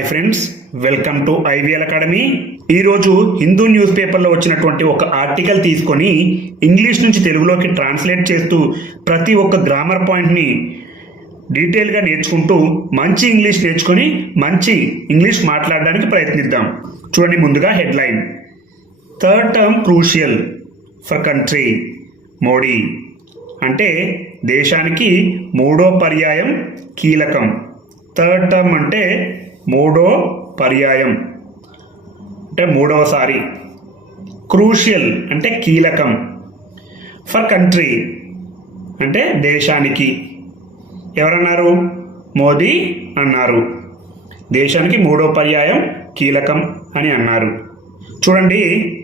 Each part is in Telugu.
Hi friends welcome to IVL academy. ఈరోజు హిందూ న్యూస్ పేపర్లో వచ్చినటువంటి ఒక ఆర్టికల్ తీసుకొని ఇంగ్లీష్ నుంచి తెలుగులోకి ట్రాన్స్లేట్ చేస్తూ ప్రతి ఒక్క గ్రామర్ పాయింట్ని డీటెయిల్గా నేర్చుకుంటూ మంచి ఇంగ్లీష్ నేర్చుకొని మంచి ఇంగ్లీష్ మాట్లాడడానికి ప్రయత్నిద్దాం. చూడండి ముందుగా headline. Third term crucial for country. Modi. అంటే దేశానికి మూడో పర్యాయం కీలకం. థర్డ్ టర్మ్ అంటే మూడో పర్యాయం. అంటే మూడవసారి. క్రూషియల్ అంటే కీలకం. ఫర్ కంట్రీ అంటే దేశానికి. ఎవరన్నారు? మోదీ అన్నారు. దేశానికి మూడో పర్యాయం కీలకం అని అన్నారు. చూడండి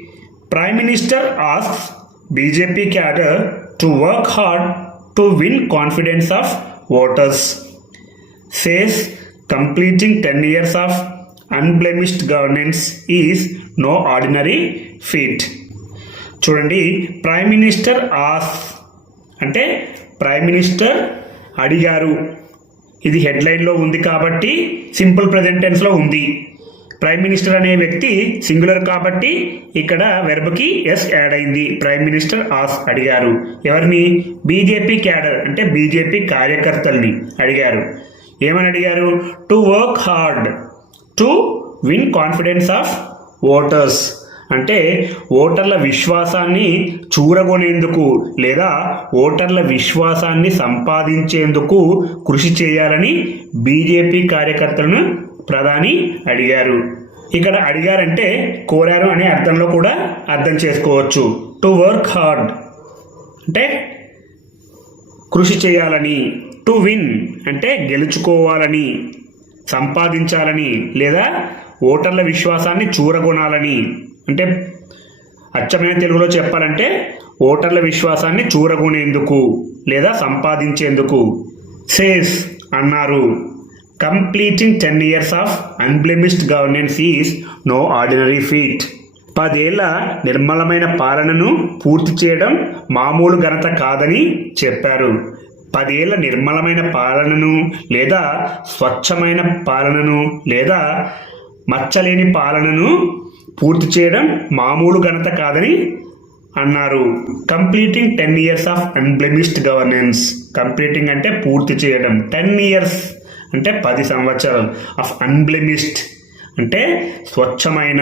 prime minister asks BJP cadre to work hard to win confidence of voters. Says completing ten years of unblemished governance is no ordinary feat చూడండి ప్రైమ్ మినిస్టర్ ఆస్ అంటే ప్రైమ్ మినిస్టర్ అడిగారు. ఇది హెడ్లైన్లో ఉంది కాబట్టి సింపుల్ ప్రజెంటెన్స్లో ఉంది. ప్రైమ్ మినిస్టర్ అనే వ్యక్తి సింగులర్ కాబట్టి ఇక్కడ వెర్బ్కి ఎస్ యాడ్ అయింది. ప్రైమ్ మినిస్టర్ ఆస్ అడిగారు. ఎవరిని? బీజేపీ క్యాడర్ అంటే బీజేపీ కార్యకర్తల్ని అడిగారు. ఏమని అడిగారు? To work hard to win confidence of voters అంటే ఓటర్ల విశ్వాసాన్ని చూరగొనేందుకు లేదా ఓటర్ల విశ్వాసాన్ని సంపాదించేందుకు కృషి చేయాలని బీజేపీ కార్యకర్తలను ప్రధాని అడిగారు. ఇక్కడ అడిగారంటే కోరారు అనే అర్థంలో కూడా అర్థం చేసుకోవచ్చు. టు వర్క్ హార్డ్ అంటే కృషి చేయాలని టు విన్ అంటే గెలుచుకోవాలని సంపాదించాలని లేదా ఓటర్ల విశ్వాసాన్ని చూరగొనాలని. అంటే అచ్చమైన తెలుగులో చెప్పాలంటే ఓటర్ల విశ్వాసాన్ని చూరగొనేందుకు లేదా సంపాదించేందుకు. సేస్ అన్నారు. Completing ten years of unblemished governance is no ordinary feat. పదేళ్ళ నిర్మలమైన పాలనను పూర్తి చేయడం మామూలు ఘనత కాదని చెప్పారు. పదేళ్ళ నిర్మలమైన పాలనను లేదా స్వచ్ఛమైన పాలనను లేదా మచ్చలేని పాలనను పూర్తి చేయడం మామూలు ఘనత కాదని అన్నారు. Completing ten years of unblemished governance completing అంటే పూర్తి చేయడం. టెన్ ఇయర్స్ అంటే పది సంవత్సరాలు. ఆఫ్ అన్బ్లెమిష్డ్ అంటే స్వచ్ఛమైన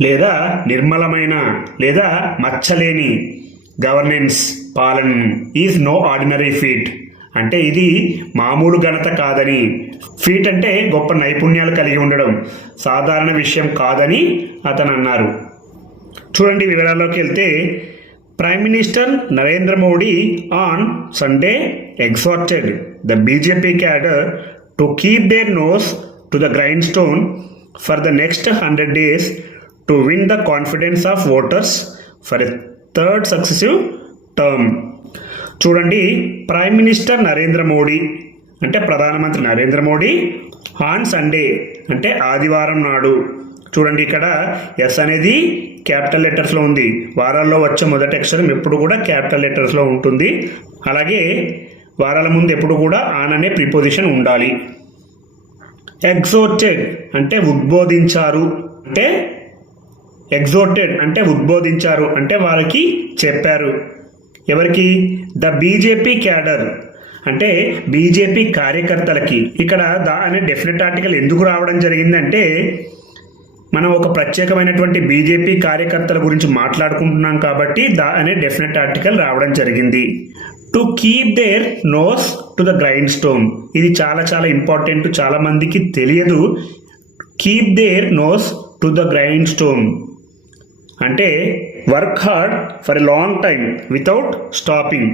లేదా నిర్మలమైన లేదా మచ్చలేని గవర్నెన్స్ పాలన్ ఈజ్ నో ఆర్డినరీ ఫీట్ అంటే ఇది మామూలు ఘనత కాదని. ఫీట్ అంటే గొప్ప నైపుణ్యాలు కలిగి ఉండడం. సాధారణ విషయం కాదని అతను అన్నారు చూడండి వివరాల్లోకి వెళ్తే prime minister Narendra Modi on Sunday exhorted the BJP cadre to keep their nose to the grindstone for the next hundred days to win the confidence of voters for a third successive term చూడండి ప్రైమ్ మినిస్టర్ నరేంద్ర మోడీ అంటే ప్రధానమంత్రి నరేంద్ర మోడీ ఆన్ సండే అంటే ఆదివారం నాడు. చూడండి ఇక్కడ ఎస్ అనేది క్యాపిటల్ లెటర్స్లో ఉంది. వారాల్లో వచ్చే మొదటి అక్షరం ఎప్పుడు కూడా క్యాపిటల్ లెటర్స్లో ఉంటుంది. అలాగే వారాల ముందు ఎప్పుడు కూడా ఆన్ అనే ప్రిపోజిషన్ ఉండాలి. ఎగ్జోటెడ్ అంటే ఉద్బోధించారు. అంటే ఎగ్జోటెడ్ అంటే ఉద్బోధించారు. అంటే వారికి చెప్పారు. ఎవరికి? The BJP cadre. అంటే బీజేపీ కార్యకర్తలకి. ఇక్కడ ద అనే డెఫినెట్ ఆర్టికల్ ఎందుకు రావడం జరిగిందంటే మనం ఒక ప్రత్యేకమైనటువంటి బీజేపీ కార్యకర్తల గురించి మాట్లాడుకుంటున్నాం కాబట్టి ద అనే డెఫినెట్ ఆర్టికల్ రావడం జరిగింది. To keep their nose to the grindstone ఇది చాలా చాలా ఇంపార్టెంట్ చాలా మందికి తెలియదు. Keep their nose to the grindstone అంటే work hard for a long time without stopping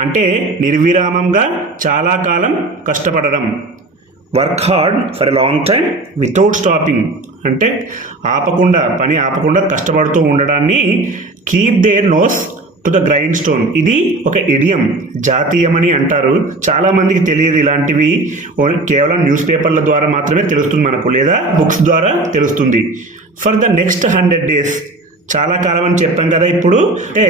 అంటే నిర్విరామంగా చాలా కాలం కష్టపడడం. Work hard for a long time without stopping అంటే ఆపకుండా పని ఆపకుండా కష్టపడుతూ ఉండడాన్ని keep their nose to the grindstone ఇది ఒక ఇడియం జాతీయమని అంటారు. చాలామందికి తెలియదు ఇలాంటివి. కేవలం న్యూస్ పేపర్ల ద్వారా మాత్రమే తెలుస్తుంది మనకు లేదా బుక్స్ ద్వారా తెలుస్తుంది. For the next hundred days చాలా కాలం అని చెప్పాం కదా ఇప్పుడు. అంటే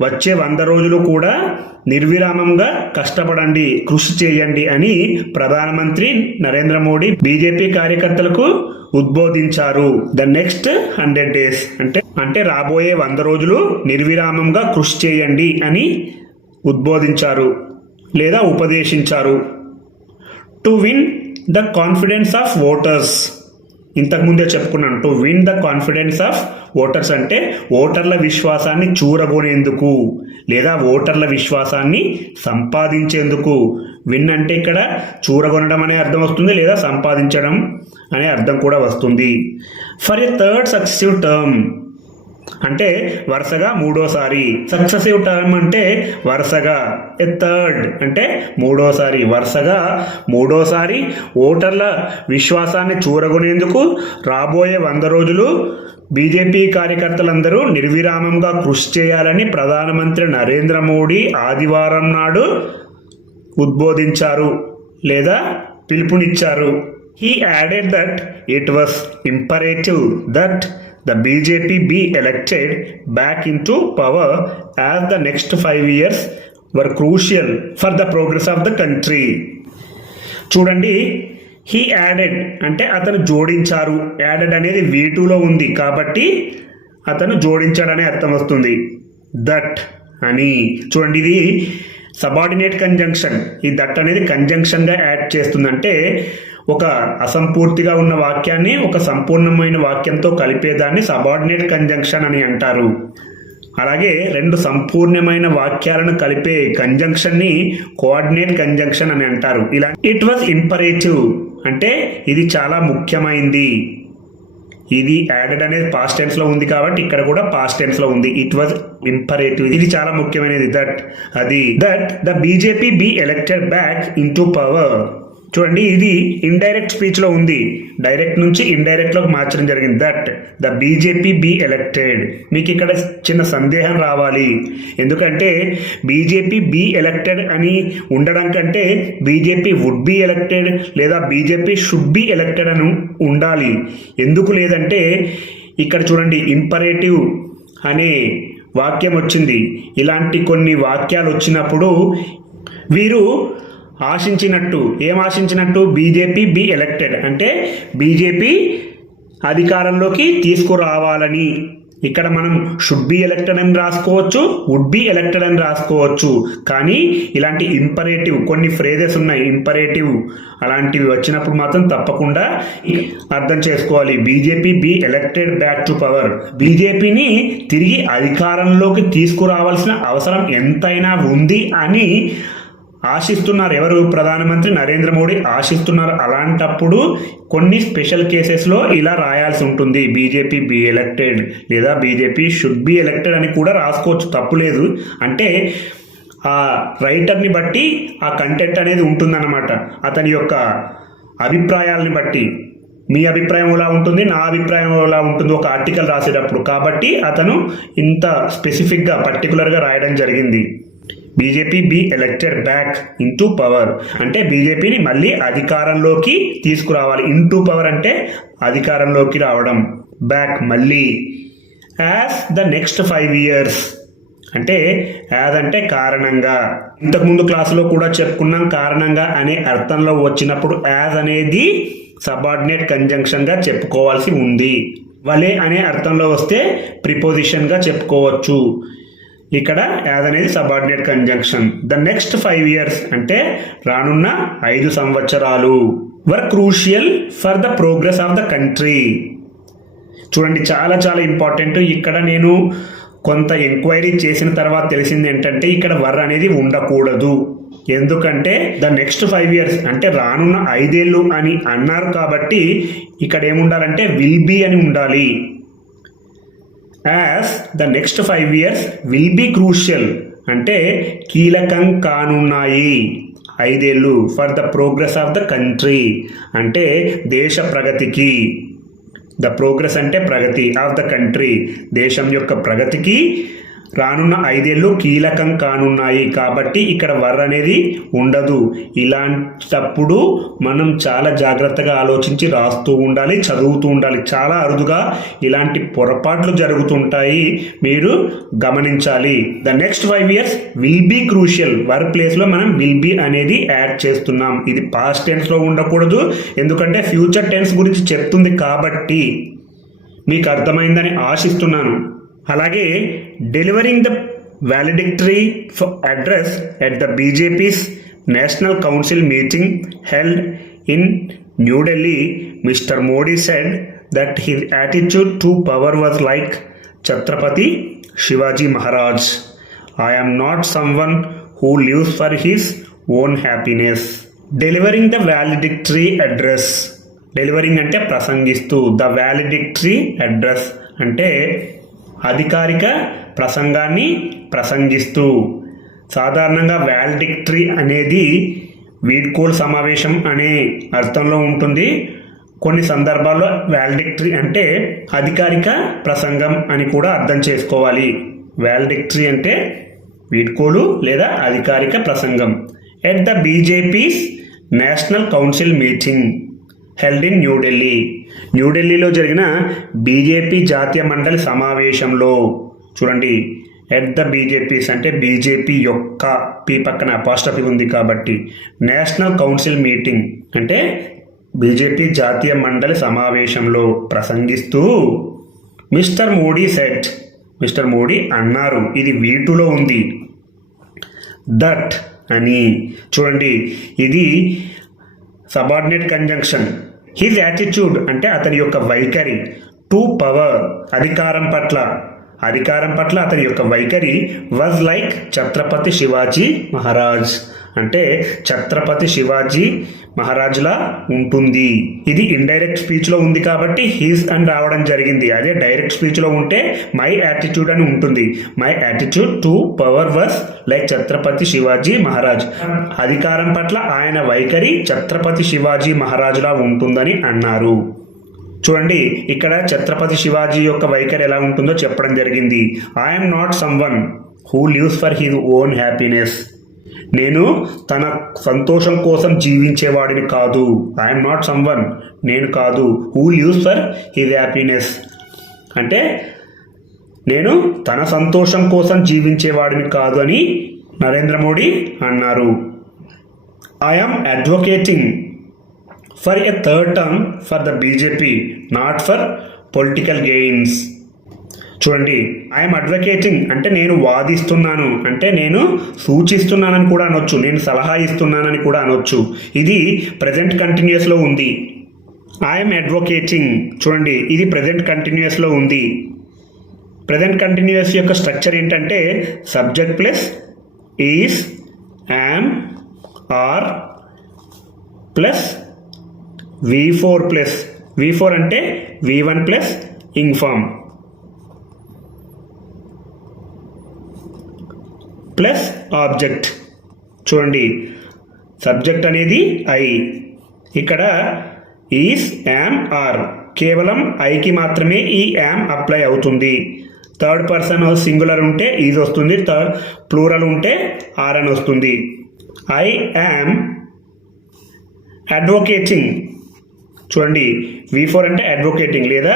వచ్చే వంద రోజులు కూడా నిర్విరామంగా కష్టపడండి కృషి చేయండి అని ప్రధానమంత్రి నరేంద్ర మోడీ బీజేపీ కార్యకర్తలకు ఉద్బోధించారు. ద నెక్స్ట్ హండ్రెడ్ డేస్ అంటే అంటే రాబోయే వంద రోజులు నిర్విరామంగా కృషి చేయండి అని ఉద్బోధించారు లేదా ఉపదేశించారు. To win the confidence of voters ఇంతకుముందే చెప్పుకున్నాను to win the confidence of voters అంటే ఓటర్ల విశ్వాసాన్ని చూరగొనేందుకు లేదా ఓటర్ల విశ్వాసాన్ని సంపాదించేందుకు. విన్ అంటే ఇక్కడ చూరగొనడం అనే అర్థం వస్తుంది లేదా సంపాదించడం అనే అర్థం కూడా వస్తుంది. For a third successive term అంటే వరుసగా మూడోసారి. సక్సెసివ్ టర్మ్ అంటే వరుసగా. ఎ థర్డ్ అంటే మూడోసారి. వరుసగా మూడోసారి ఓటర్ల విశ్వాసాన్ని చూరగొనేందుకు రాబోయే వంద రోజులు బీజేపీ కార్యకర్తలందరూ నిర్విరామంగా కృషి చేయాలని ప్రధానమంత్రి నరేంద్ర మోడీ ఆదివారం నాడు ఉద్బోధించారు లేదా పిలుపునిచ్చారు. He added that it was imperative that the BJP be elected back into power power as the next five years were crucial for the progress of the country చూడండి హీ యాడెడ్ అంటే అతను జోడించారు. యాడెడ్ అనేది వీటూలో ఉంది కాబట్టి అతను జోడించాడనే అర్థం వస్తుంది. దట్ అని. చూడండి ఇది సబార్డినేట్ కంజంక్షన్ ఈ దట్ అనేది కంజంక్షన్గా యాడ్ చేస్తుందంటే ఒక అసంపూర్తిగా ఉన్న వాక్యాన్ని ఒక సంపూర్ణమైన వాక్యంతో కలిపేదాన్ని సబార్డినేట్ కంజంక్షన్ అని అంటారు. అలాగే రెండు సంపూర్ణమైన వాక్యాలను కలిపే కంజంక్షన్ని కోఆర్డినేట్ కంజంక్షన్ అని అంటారు. ఇలా ఇట్ వాజ్ ఇంపరేటివ్ అంటే ఇది చాలా ముఖ్యమైంది. ఇది యాడెడ్ అనేది పాస్ట్ టెన్స్లో ఉంది కాబట్టి ఇక్కడ కూడా పాస్ట్ టెన్స్లో ఉంది. ఇట్ వాజ్ ఇంపరేటివ్ ఇది చాలా ముఖ్యమైనది. దట్ అది that the BJP be elected back into power చూడండి ఇది ఇండైరెక్ట్ స్పీచ్లో ఉంది. డైరెక్ట్ నుంచి ఇండైరెక్ట్లోకి మార్చడం జరిగింది. That the BJP be elected మీకు ఇక్కడ చిన్న సందేహం రావాలి. ఎందుకంటే బీజేపీ బీ ఎలక్టెడ్ అని ఉండడం కంటే బీజేపీ వుడ్ బి ఎలక్టెడ్ లేదా బీజేపీ షుడ్ బీ ఎలక్టెడ్ అని ఉండాలి. ఎందుకు లేదంటే ఇక్కడ చూడండి ఇంపరేటివ్ అనే వాక్యం వచ్చింది. ఇలాంటి కొన్ని వాక్యాలు వచ్చినప్పుడు వీరు ఆశించినట్టు ఏం ఆశించినట్టు? బీజేపీ బి ఎలక్టెడ్ అంటే బీజేపీ అధికారంలోకి తీసుకురావాలని. ఇక్కడ మనం షుడ్ బి ఎలక్టెడ్ అని రాసుకోవచ్చు వుడ్ బి ఎలక్టెడ్ అని రాసుకోవచ్చు. కానీ ఇలాంటి ఇంపరేటివ్ కొన్ని ఫ్రేజెస్ ఉన్నాయి ఇంపరేటివ్ అలాంటివి వచ్చినప్పుడు మాత్రం తప్పకుండా అర్థం చేసుకోవాలి. BJP be elected back to power బీజేపీని తిరిగి అధికారంలోకి తీసుకురావాల్సిన అవసరం ఎంతైనా ఉంది అని ఆశిస్తున్నారు. ఎవరు? ప్రధానమంత్రి నరేంద్ర మోడీ ఆశిస్తున్నారు. అలాంటప్పుడు కొన్ని స్పెషల్ కేసెస్లో ఇలా రాయాల్సి ఉంటుంది. బీజేపీ బి ఎలక్టెడ్ లేదా బీజేపీ షుడ్ బి ఎలక్టెడ్ అని కూడా రాసుకోవచ్చు. తప్పులేదు అంటే ఆ రైటర్ని బట్టి ఆ కంటెంట్ అనేది ఉంటుందన్నమాట. అతని యొక్క అభిప్రాయాలని బట్టి. మీ అభిప్రాయం ఎలా ఉంటుంది? నా అభిప్రాయం ఎలా ఉంటుంది? ఒక ఆర్టికల్ రాసేటప్పుడు. కాబట్టి అతను ఇంత స్పెసిఫిక్గా పర్టికులర్గా రాయడం జరిగింది. BJP be elected back into power అంటే బీజేపీని మళ్ళీ అధికారంలోకి తీసుకురావాలి. ఇంటూ పవర్ అంటే అధికారంలోకి రావడం. బ్యాక్ మళ్ళీ. As the next five years అంటే యాజ్ అంటే కారణంగా. ఇంతకుముందు క్లాసులో కూడా చెప్పుకున్నాం కారణంగా అనే అర్థంలో వచ్చినప్పుడు యాజ్ అనేది సబార్డినేట్ కంజంక్షన్గా చెప్పుకోవాల్సి ఉంది. వలే అనే అర్థంలో వస్తే ప్రిపోజిషన్గా చెప్పుకోవచ్చు. ఇక్కడ యాజ్ అనేది subordinate conjunction. The next five years అంటే రానున్న ఐదు సంవత్సరాలు. Were crucial for the progress of the country చూడండి చాలా చాలా ఇంపార్టెంట్ ఇక్కడ నేను కొంత ఎంక్వైరీ చేసిన తర్వాత తెలిసింది ఏంటంటే ఇక్కడ వర్ అనేది ఉండకూడదు. ఎందుకంటే ద నెక్స్ట్ ఫైవ్ ఇయర్స్ అంటే రానున్న ఐదేళ్ళు అని అన్నారు కాబట్టి ఇక్కడ ఏముండాలంటే విల్ బీ అని ఉండాలి. As the next five years will be crucial అంటే కీలకం కానున్నాయి. ఐదేళ్ళు for the progress of the country అంటే దేశ ప్రగతికి. ద ప్రోగ్రెస్ అంటే ప్రగతి ఆఫ్ ద కంట్రీ దేశం యొక్క ప్రగతికి రానున్న ఐదేళ్ళు కీలకం కానున్నాయి. కాబట్టి ఇక్కడ వర్ అనేది ఉండదు. ఇలాంటప్పుడు మనం చాలా జాగ్రత్తగా ఆలోచించి రాస్తూ ఉండాలి చదువుతూ ఉండాలి. చాలా అరుదుగా ఇలాంటి పొరపాట్లు జరుగుతుంటాయి. మీరు గమనించాలి. The next five years will be crucial were ప్లేస్లో మనం విల్ బీ అనేది యాడ్ చేస్తున్నాం. ఇది పాస్ట్ టెన్స్లో ఉండకూడదు. ఎందుకంటే ఫ్యూచర్ టెన్స్ గురించి చెప్తుంది కాబట్టి మీకు అర్థమైందని ఆశిస్తున్నాను. అలాగే delivering the valedictory address at the BJP's national council meeting held in New Delhi mister Modi said that his attitude to power was like Chhatrapati Shivaji Maharaj I am not someone who lives for his own happiness delivering the valedictory address delivering అంటే ప్రసంగిస్తూ ద వ్యాలిడిక్టరీ అడ్రస్ అంటే అధికారిక ప్రసంగాన్ని ప్రసంగిస్తూ సాధారణంగా వ్యాలిడిక్టరీ అనేది వీడ్కోల్ సమావేశం అనే అర్థంలో ఉంటుంది. కొన్ని సందర్భాల్లో వ్యాలిడిక్టరీ అంటే అధికారిక ప్రసంగం అని కూడా అర్థం చేసుకోవాలి. వ్యాలిడిక్టరీ అంటే వీడ్కోలు లేదా అధికారిక ప్రసంగం. At the BJP's national council meeting held in New Delhi న్యూఢిల్లీలో జరిగిన బీజేపీ జాతీయ మండలి సమావేశంలో చూడండి ఎట్ ద బీజేపీస్ అంటే బీజేపీ యొక్క పీ పక్కన అపాస్టఫీ ఉంది కాబట్టి నేషనల్ కౌన్సిల్ మీటింగ్ అంటే బీజేపీ జాతీయ మండలి సమావేశంలో ప్రసంగిస్తూ mister Modi said mister Modi అన్నారు ఇది వీటులో ఉంది. దట్ అని. చూడండి ఇది సబార్డినేట్ కంజంక్షన్ హిజ్ యాటిట్యూడ్ అంటే అతని యొక్క వైఖరి. టు పవర్ అధికారం పట్ల. అధికారం పట్ల అతని యొక్క వైఖరి వాజ్ లైక్ ఛత్రపతి శివాజీ మహారాజ్ అంటే ఛత్రపతి శివాజీ మహారాజులా ఉంటుంది. ఇది ఇండైరెక్ట్ స్పీచ్లో ఉంది కాబట్టి హీస్ అని రావడం జరిగింది. అదే డైరెక్ట్ స్పీచ్లో ఉంటే మై యాటిట్యూడ్ అని ఉంటుంది. My attitude to power was like Chhatrapati Shivaji Maharaj. అధికారం పట్ల ఆయన వైఖరి ఛత్రపతి శివాజీ మహారాజులా ఉంటుందని అన్నారు. చూడండి ఇక్కడ ఛత్రపతి శివాజీ యొక్క వైఖరి ఎలా ఉంటుందో చెప్పడం జరిగింది. I'm not someone who lives for his own happiness నేను తన సంతోషం కోసం జీవించేవాడిని కాదు. ఐఎమ్ నాట్ సమ్వన్ నేను కాదు. Who use for his happiness అంటే నేను తన సంతోషం కోసం జీవించేవాడిని కాదు అని నరేంద్ర మోడీ అన్నారు. I'm advocating for a third term for the BJP not for political gains చూడండి ఐఎమ్ అడ్వకేటింగ్ అంటే నేను వాదిస్తున్నాను అంటే నేను సూచిస్తున్నానని కూడా అనొచ్చు నేను సలహా ఇస్తున్నానని కూడా అనొచ్చు. ఇది ప్రజెంట్ కంటిన్యూస్లో ఉంది. ఐఎమ్ అడ్వకేటింగ్ చూడండి ఇది ప్రజెంట్ కంటిన్యూస్లో ఉంది. ప్రజెంట్ కంటిన్యూస్ యొక్క స్ట్రక్చర్ ఏంటంటే subject plus is am are plus V four plus V four అంటే V one plus ing form plus object. చూడండి. సబ్జెక్ట్ అనేది ఐ ఇక్కడ ఈస్ యామ్ ఆర్ కేవలం ఐకి మాత్రమే ఈ యామ్ అప్లై అవుతుంది. థర్డ్ పర్సన్ సింగులర్ ఉంటే ఈజ్ వస్తుంది. థర్డ్ ప్లూరల్ ఉంటే ఆర్ అని వస్తుంది. ఐ యామ్ అడ్వొకేటింగ్ చూడండి. వి ఫోర్ అంటే అడ్వొకేటింగ్ లేదా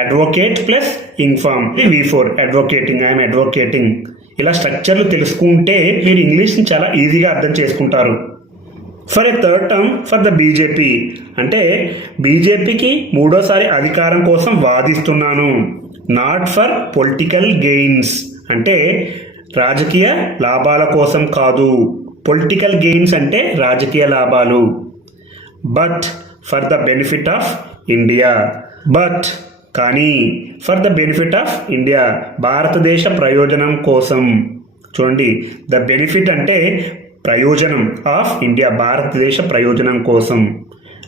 advocate plus ing form V four advocating I'm advocating ఇలా స్ట్రక్చర్లు తెలుసుకుంటే మీరు ఇంగ్లీష్ని చాలా ఈజీగా అర్థం చేసుకుంటారు. For a third term for the BJP అంటే బీజేపీకి మూడోసారి అధికారం కోసం వాదిస్తున్నాను. నాట్ ఫర్ పొలిటికల్ గెయిన్స్ అంటే రాజకీయ లాభాల కోసం కాదు. పొలిటికల్ గెయిన్స్ అంటే రాజకీయ లాభాలు. But for the benefit of India but కానీ for the benefit of India భారతదేశ ప్రయోజనం కోసం. చూడండి ద బెనిఫిట్ అంటే ప్రయోజనం ఆఫ్ ఇండియా భారతదేశ ప్రయోజనం కోసం.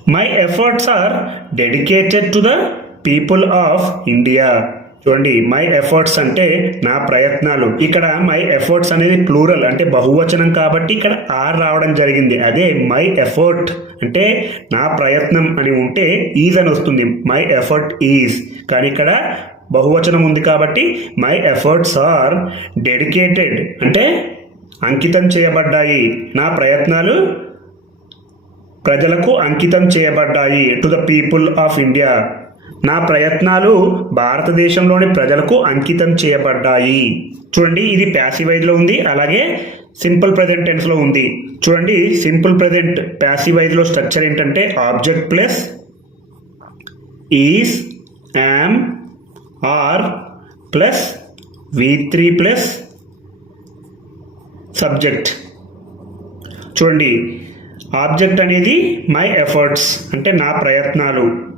My efforts are dedicated to the people of India. చూడండి మై ఎఫర్ట్స్ అంటే నా ప్రయత్నాలు. ఇక్కడ మై ఎఫర్ట్స్ అనేది ప్లూరల్ అంటే బహువచనం కాబట్టి ఇక్కడ ఆర్ రావడం జరిగింది. అదే మై ఎఫర్ట్ అంటే నా ప్రయత్నం అని ఉంటే ఈజ్ అని వస్తుంది. మై ఎఫర్ట్ ఈజ్ కానీ ఇక్కడ బహువచనం ఉంది కాబట్టి మై ఎఫర్ట్స్ ఆర్ డెడికేటెడ్ అంటే అంకితం చేయబడ్డాయి. నా ప్రయత్నాలు ప్రజలకు అంకితం చేయబడ్డాయి. To the people of India నా ప్రయత్నాలు భారతదేశంలోని ప్రజలకు అంకితం చేయబడ్డాయి. చూడండి ఇది ప్యాసివైజ్లో ఉంది అలాగే సింపుల్ ప్రజెంట్ టెన్స్లో ఉంది. చూడండి సింపుల్ ప్రజెంట్ ప్యాసివైజ్లో స్ట్రక్చర్ ఏంటంటే object plus is am are plus V three plus subject. చూడండి ఆబ్జెక్ట్ అనేది మై ఎఫర్ట్స్ అంటే నా ప్రయత్నాలు.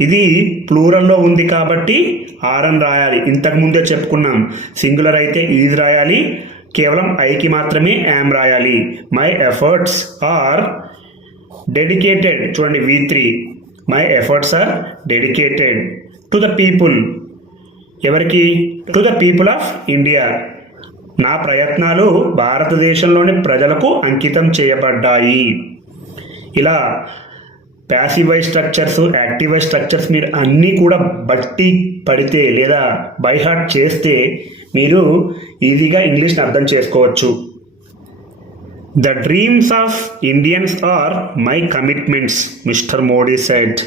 ఇది ప్లూరల్లో ఉంది కాబట్టి ఆర్ అని రాయాలి. ఇంతకు ముందే చెప్పుకున్నాం. సింగులర్ అయితే ఈజ్ రాయాలి. కేవలం ఐకి మాత్రమే యామ్ రాయాలి. మై ఎఫర్ట్స్ ఆర్ డెడికేటెడ్ చూడండి V three my efforts are dedicated to the people ఎవరికి? To the people of India నా ప్రయత్నాలు భారతదేశంలోని ప్రజలకు అంకితం చేయబడ్డాయి. ఇలా ప్యాసివైజ్ స్ట్రక్చర్స్ యాక్టివైజ్ స్ట్రక్చర్స్ మీరు అన్నీ కూడా బట్టి పడితే లేదా బైహార్ట్ చేస్తే మీరు ఈజీగా ఇంగ్లీష్ని అర్థం చేసుకోవచ్చు. The dreams of Indians are my commitments mister Modi said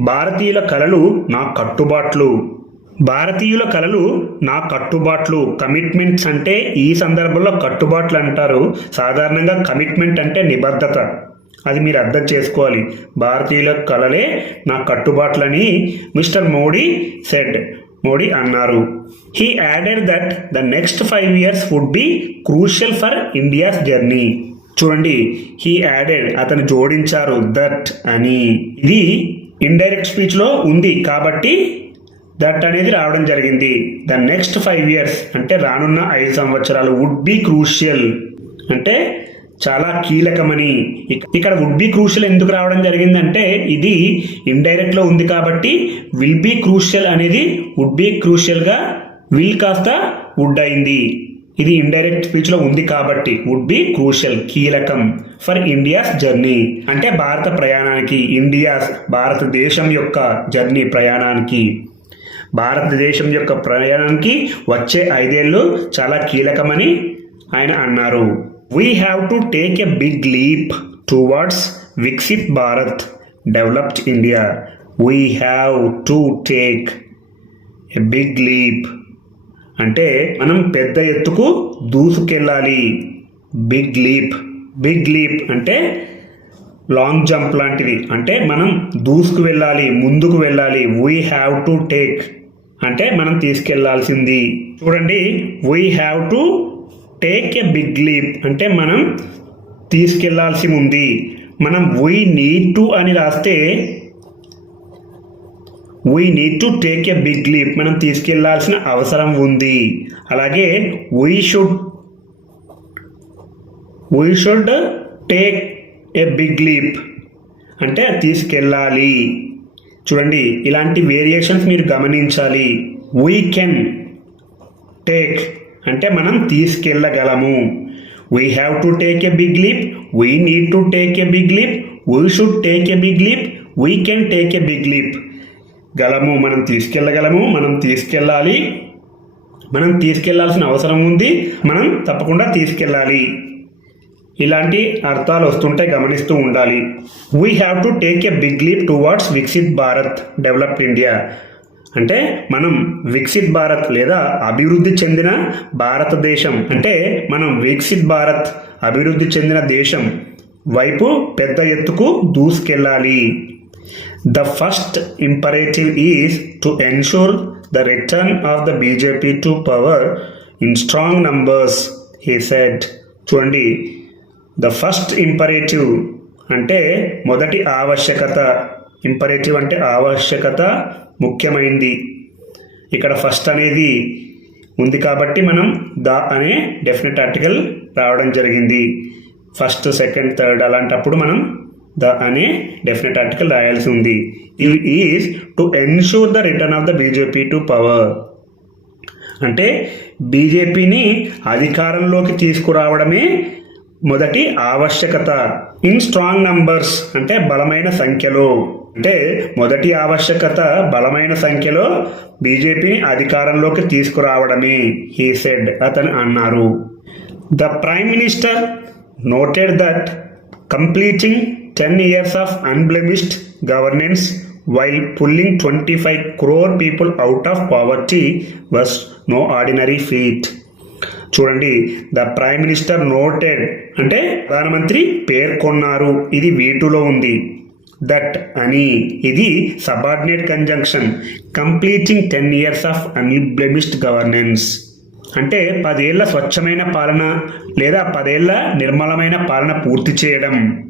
భారతీయుల కలలు నా కట్టుబాట్లు. భారతీయుల కలలు నా కట్టుబాట్లు. కమిట్మెంట్స్ అంటే ఈ సందర్భంలో కట్టుబాట్లు అంటారు. సాధారణంగా కమిట్మెంట్ అంటే నిబద్ధత. అది మీరు అర్థం చేసుకోవాలి. భారతీయుల కళలే నా కట్టుబాట్లని మిస్టర్ మోడీ సెడ్ మోడీ అన్నారు. He added that the next five years would be crucial for India's journey చూడండి హీ యాడెడ్ అతను జోడించారు దట్ అని. ఇది ఇండైరెక్ట్ స్పీచ్లో ఉంది కాబట్టి దట్ అనేది రావడం జరిగింది. ద నెక్స్ట్ ఫైవ్ ఇయర్స్ అంటే రానున్న ఐదు సంవత్సరాలు వుడ్ బి క్రూషియల్ అంటే చాలా కీలకమని. ఇక్కడ వుడ్ బి క్రూషియల్ ఎందుకు రావడం జరిగిందంటే ఇది ఇండైరెక్ట్లో ఉంది కాబట్టి విల్ బి క్రూషియల్ అనేది వుడ్ బి క్రూషియల్గా విల్ కాస్త వుడ్ అయింది. ఇది ఇండైరెక్ట్ స్పీచ్లో ఉంది కాబట్టి వుడ్ బి క్రూషియల్ కీలకం ఫర్ ఇండియాస్ జర్నీ అంటే భారత ప్రయాణానికి ఇండియాస్ భారతదేశం యొక్క జర్నీ ప్రయాణానికి. భారతదేశం యొక్క ప్రయాణానికి వచ్చే ఐదేళ్ళు చాలా కీలకమని ఆయన అన్నారు. We have to take a big leap towards Viksit Bharat developed India we have to take a big leap అంటే మనం పెద్ద ఎత్తుకు దూసుకెళ్ళాలి. బిగ్ లీప్ బిగ్ లీప్ అంటే లాంగ్ జంప్ లాంటిది. అంటే మనం దూసుకు వెళ్ళాలి ముందుకు వెళ్ళాలి. వీ హ్యావ్ టు టేక్ అంటే మనం తీసుకెళ్ళాల్సింది చూడండి we have to take a big leap అంటే మనం తీసుకెళ్ళాల్సి ఉంది. మనం వీ నీడ్ టు అని రాస్తే we need to take a big leap మనం తీసుకెళ్ళాల్సిన అవసరం ఉంది. అలాగే we should we should take a big leap అంటే తీసుకెళ్ళాలి. చూడండి ఇలాంటి వేరియేషన్స్ మీరు గమనించాలి. వీ కెన్ టేక్ అంటే మనం తీసుకెళ్ళగలము. We have to take a big leap we need to take a big leap we should take a big leap we can take a big leap గలము మనం తీసుకెళ్ళగలము మనం తీసుకెళ్ళాలి. మనం తీసుకెళ్ళాల్సిన అవసరం ఉంది. మనం తప్పకుండా తీసుకెళ్ళాలి. ఇలాంటి అర్థాలు వస్తుంటే గమనిస్తూ ఉండాలి. We have to take a big leap towards Viksit Bharat developed India అంటే మనం వికసిత్ భారత్ లేదా అభివృద్ధి చెందిన భారతదేశం. అంటే మనం వికసిత్ భారత్ అభివృద్ధి చెందిన దేశం వైపు పెద్ద ఎత్తుకు దూసుకెళ్ళాలి. The first imperative is to ensure the return of the BJP to power in strong numbers he said చూడండి. ద ఫస్ట్ ఇంపరేటివ్ అంటే మొదటి ఆవశ్యకత. ఇంపరేటివ్ అంటే ఆవశ్యకత ముఖ్యమైంది. ఇక్కడ ఫస్ట్ అనేది ఉంది కాబట్టి మనం ద అనే డెఫినెట్ ఆర్టికల్ రావడం జరిగింది. ఫస్ట్ సెకండ్ థర్డ్ అలాంటప్పుడు మనం ద అనే డెఫినెట్ ఆర్టికల్ రాయాల్సి ఉంది. It is to ensure the return of the BJP to power అంటే బీజేపీని అధికారంలోకి తీసుకురావడమే మొదటి ఆవశ్యకత. ఇన్ స్ట్రాంగ్ నంబర్స్ అంటే బలమైన సంఖ్యలో. అంటే మొదటి ఆవశ్యకత బలమైన సంఖ్యలో బీజేపీని అధికారంలోకి తీసుకురావడమే హీ సెడ్ అతను అన్నారు. The prime minister noted that completing ten years of unblemished governance while pulling twenty five crore people out of poverty was no ordinary feat చూడండి ద ప్రైమ్ మినిస్టర్ నోటెడ్ అంటే ప్రధానమంత్రి పేర్కొన్నారు. ఇది వీటిలో ఉంది. దట్ అని. ఇది subordinate conjunction completing ten years of unblemished governance. అంటే పదేళ్ళ స్వచ్ఛమైన పాలన లేదా పదేళ్ళ నిర్మలమైన పాలన పూర్తి చేయడం.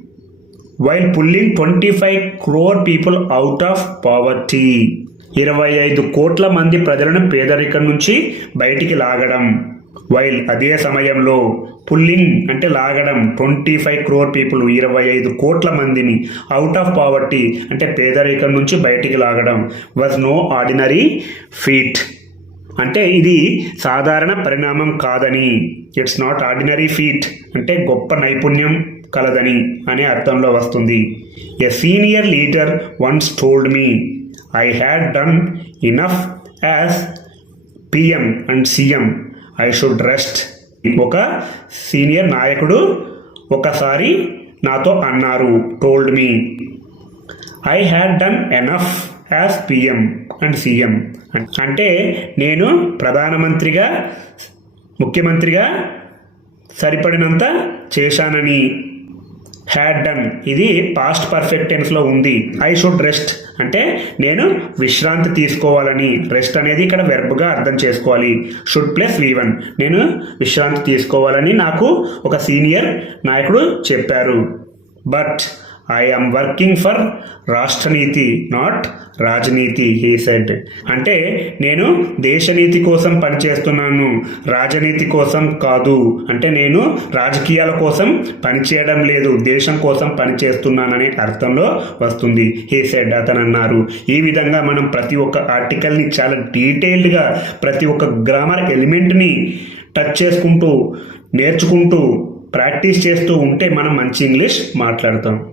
While pulling twenty five crore people out of poverty ఇరవై ఐదు కోట్ల మంది ప్రజలను పేదరికం నుంచి బయటికి లాగడం. వైల్ అదే సమయంలో పుల్లింగ్ అంటే లాగడం ట్వంటీ ఫైవ్ క్రోర్ పీపుల్ ఇరవై ఐదు కోట్ల మందిని అవుట్ ఆఫ్ పావర్టీ అంటే పేదరికం నుంచి బయటికి లాగడం వాజ్ నో ఆర్డినరీ ఫీట్ అంటే ఇది సాధారణ పరిణామం కాదని ఇట్స్ నాట్ ఆర్డినరీ ఫీట్ అంటే గొప్ప నైపుణ్యం కలదని అనే అర్థంలో వస్తుంది. A senior leader once told me I had done enough as PM and CM I should rest ఒక సీనియర్ నాయకుడు ఒకసారి నాతో అన్నారు told me I had done enough as PM and CM అంటే నేను ప్రధానమంత్రిగా ముఖ్యమంత్రిగా సరిపడినంత చేశానని. హ్యాడ్ డన్ ఇది పాస్ట్ పర్ఫెక్ట్ టెన్స్లో ఉంది. ఐ షుడ్ రెస్ట్ అంటే నేను విశ్రాంతి తీసుకోవాలని. రెస్ట్ అనేది ఇక్కడ వెర్బ్గా అర్థం చేసుకోవాలి. షుడ్ ప్లస్ వీవన్ నేను విశ్రాంతి తీసుకోవాలని నాకు ఒక సీనియర్ నాయకుడు చెప్పారు. But I am working for Rashtraniti not Rajniti he said అంటే నేను దేశనీతి కోసం పనిచేస్తున్నాను రాజనీతి కోసం కాదు. అంటే నేను రాజకీయాల కోసం పనిచేయడం లేదు దేశం కోసం పనిచేస్తున్నాననే అర్థంలో వస్తుంది హీ సెడ్ అతను అన్నారు. ఈ విధంగా మనం ప్రతి ఒక్క ఆర్టికల్ని చాలా డీటెయిల్డ్గా ప్రతి ఒక్క గ్రామర్ ఎలిమెంట్ని టచ్ చేసుకుంటూ నేర్చుకుంటూ ప్రాక్టీస్ చేస్తూ ఉంటే మనం మంచి ఇంగ్లీష్ మాట్లాడతాం.